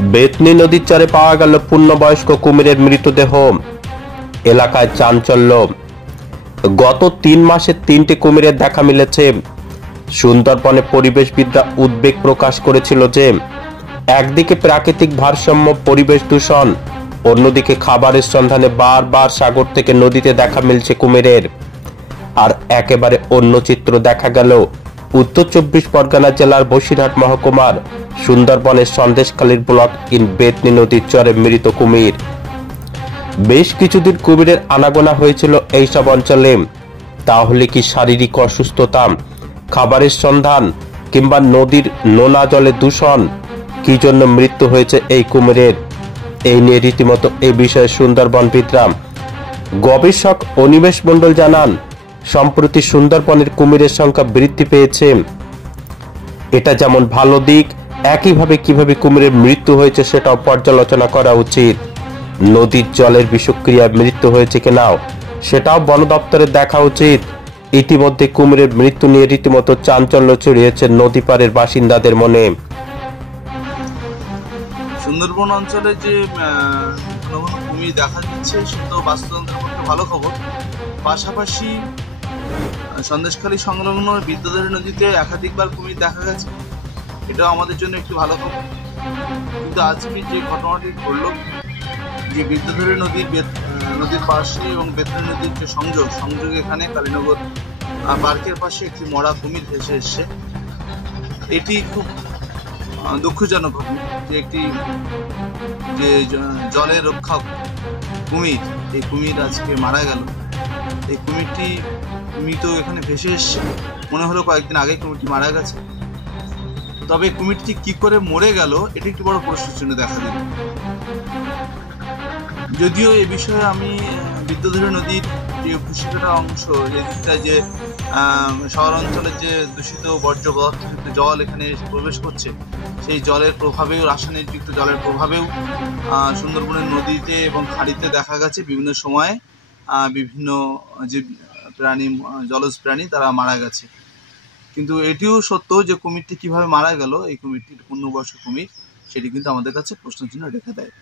বেতনি নদীর চরে পাওয়া গেল পূর্ণবয়স্ক কুমিরের মৃতদেহ। এলাকায় চাঞ্চল্য। গত 3 মাসে 3টি কুমিরের দেখা মিলেছে। সুন্দরবনে পরিবেশবিদরা উদ্বেগ প্রকাশ করেছিল যে একদিকে প্রাকৃতিক ভারসাম্য, পরিবেশ দূষণ, অন্যদিকে খাবারের সন্ধানে বারবার সাগর থেকে নদীতে দেখা মিলছে কুমিরের। আর একেবারে অন্য চিত্র দেখা গেল উত্তর 24 পরগনা জেলার বসিরহাট মহকুমার সুন্দরবনের সন্দেশখালীর ব্লক ইন বেতনি নদীর চরে মৃত কুমির। বেশ কিছুদিন কুমিরের আনাগোনা হয়েছিল এইসব অঞ্চলে। তাহলে কি শারীরিক অসুস্থতা, খাবারের সন্ধান কিংবা নদীর নোনা জলে দূষণ? কি জন্য মৃত্যু হয়েছে এই কুমিরের? এই নিয়ে রীতিমতো এই বিষয়ে সুন্দরবনবিদরা। গবেষক অনিমেষ মণ্ডল জানান, সম্প্রতি সুন্দরবনের কুমিরের সংখ্যা বৃদ্ধি পেয়েছে। এটা যেমন ভালো দিক, একইভাবে কিভাবে কুমিরের মৃত্যু হয়েছে সেটাও পর্যালোচনা করা উচিত। নদীর জলের বিষক্রিয়ায় মৃত্যু হয়েছে কিনা সেটাও বন দপ্তরের দেখা উচিত। ইতিমধ্যে কুমিরের মৃত্যু নিয়ে রীতিমতো চাঞ্চল্য ছড়িয়েছে নদী পাড়ের বাসিন্দাদের মনে। সুন্দরবন অঞ্চলে যে ঘন ঘন কুমির দেখা দিচ্ছে সেটা তো বাস্তুতন্ত্রের পক্ষে ভালো খবর। পাশাপাশি সন্দেশখালী সংলগ্ন বিদ্যাধরী নদীতে একাধিকবার কুমির দেখা গেছে, এটাও আমাদের জন্য একটি ভালো খবর। কিন্তু আজকে যে ঘটনাটি ঘটল, যে বিদ্যাধরী নদীর পাশে এবং বেতনি নদীর যে সংযোগ এখানে কালীনগর পার্কের পাশে একটি মরা কুমির ভেসে এসছে। এটি খুব দুঃখজনক ঘটনা যে একটি জলের রক্ষক কুমির, এই কুমির আজকে মারা গেল। এই কুমিরটি মৃত এখানে ভেসে এসছে, মনে হলো কয়েকদিন আগে কুমিরটি মারা গেছে। তবে কুমিরটি কি করে মরে গেল এটি একটি বড় প্রশ্নের চিহ্ন দেখা দিল। যদিও এ বিষয়ে আমি বিদ্যাধরী নদীর যে কুশিকাটা অংশ, যেটা যে শহর অঞ্চলের যে দূষিত বর্জ্যযুক্ত জল এখানে প্রবেশ করছে, সেই জলের প্রভাবেও, রাসায়নিকযুক্ত জলের প্রভাবেও সুন্দরবনের নদীতে এবং খাড়িতে দেখা গেছে বিভিন্ন সময়ে বিভিন্ন যে প্রাণী, জলজ প্রাণী তারা মারা গেছে। কিন্তু এটিও সত্য যে কুমিরটি কিভাবে মারা গেল, এই কুমিরটি পূর্ণবয়স্ক কুমির, সেটি কিন্তু আমাদের কাছে প্রশ্নচিহ্ন রেখে দেয়।